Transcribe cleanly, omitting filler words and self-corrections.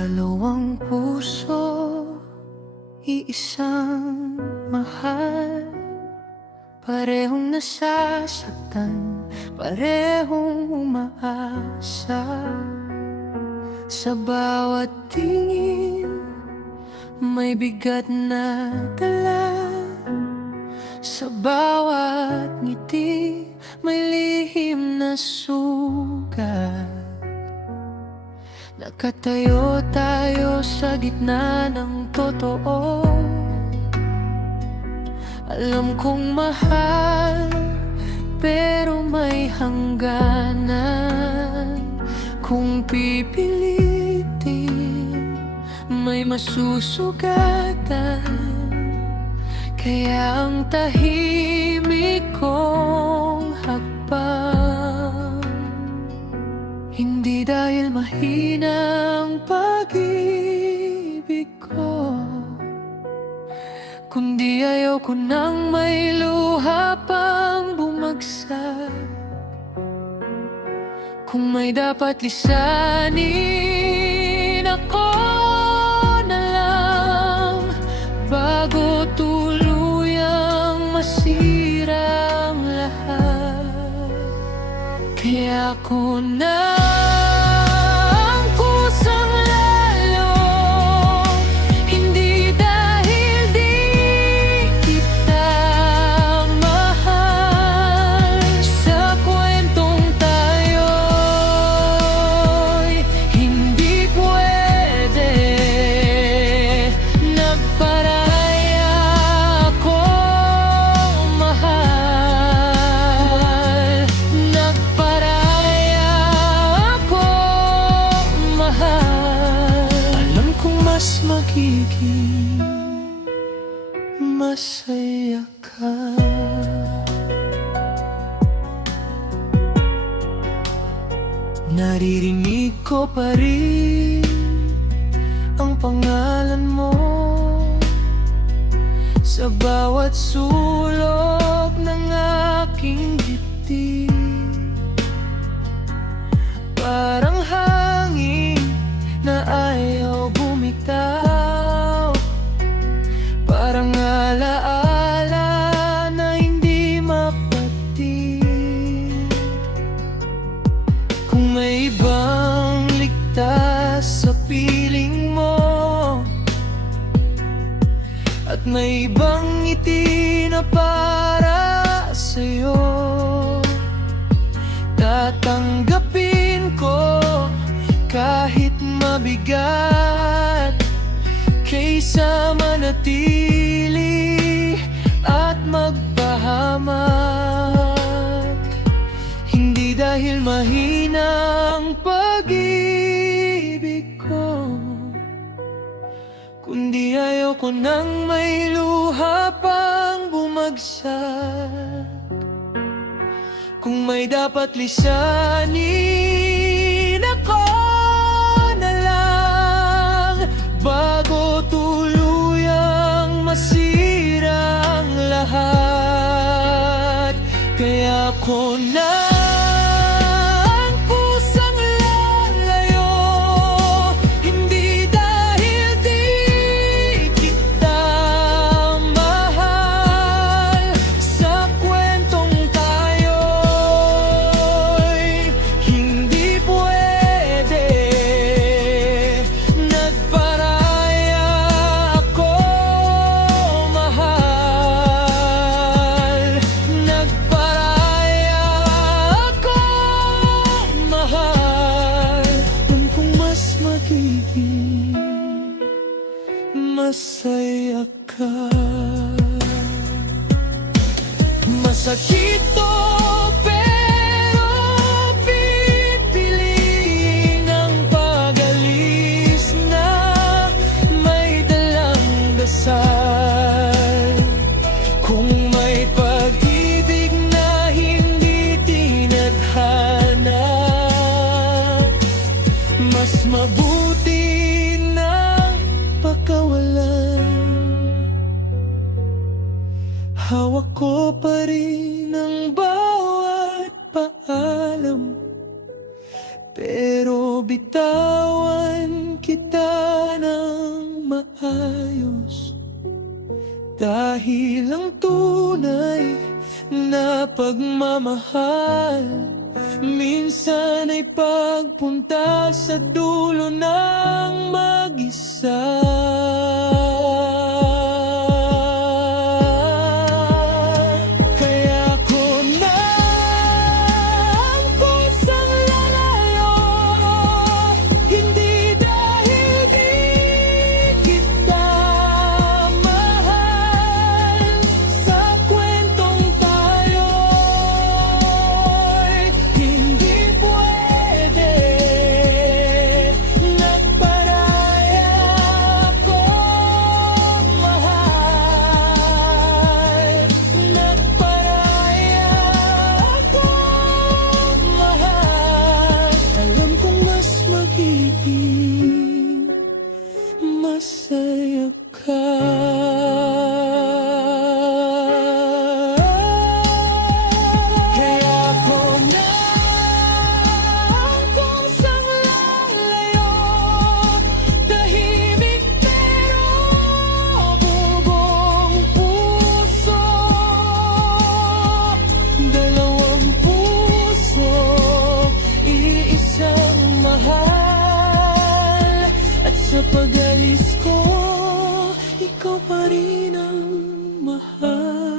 Dalawang puso, iisang mahal. Parehong nasasaktan, parehong umaasa. Sa bawat tingin, may bigat na dala. Sa bawat ngiti, may lihim na sugat. Nakatayo tayo sa gitna ng totoo. Alam kong mahal, pero may hangganan. Kung pipilitin, may masusugatan. Kaya ang tahimik kong hakbang, hindi dahil mahina ang pag-ibig ko, kundi ayaw ko nang may luha pang bumagsak. Kung may dapat lisanin, ako na lang, bago tuluyang masira ang lahat. Kaya ako na ang kusang lalo, hindi dahil di kita mahal. Sa kwentong tayo'y hindi pwede, nagparaya akong mahal. Nagparaya akong mahal. Alam kong mas magiging masaya ka. Naririnig ko pa rin ang pangalan mo sa bawat sulok ng aking dibdib. Parang hangin na ayaw bumitaw, parang alaala na hindi mapatid. Kung may ibang ligtas sa piling mo, at may ibang ngiti na para sa'yo, tatanggapin ko kahit mabigat, kaysa manatili at magpahamak. Hindi dahil mahina ang pag-ibig ko, kundi ayaw ko nang may luha pang bumagsak. Kung may dapat lisanin, ako na lang, bago tuluyang masira ang lahat. Kaya ako na ang pusang lalayo, hindi dahil di kita mahal. Sa kwentong tayo'y hindi pwede, nagparaya akong mahal. Nagparaya akong mahal. Alam kong mas magiging masaya ka. Masakit to, pero pipiliin ang pag-alis na may dalang dasal. Kung may pag-ibig na hindi tinadhana, mas mabuti na pagkawalan. Hawak ko pa rin ang bawat kita ng maayos, dahil ang tunay na pagmamahal minsan ay pagpunta sa dulo ng mag-isa. Kaya ko na ang kusang lalayo, hindi dahil di kita mahal. Sa kwentong tayo'y hindi pwede, nagparaya ko mahal, nagparaya ko mahal. Alam kong mas magiging masaya ka. Kaya ko na ang kusang lalayo, tahimik pero bubong puso. Dalawang puso, iisang mahal. At sa pag-alis ko, ikaw pa rin ang mahal.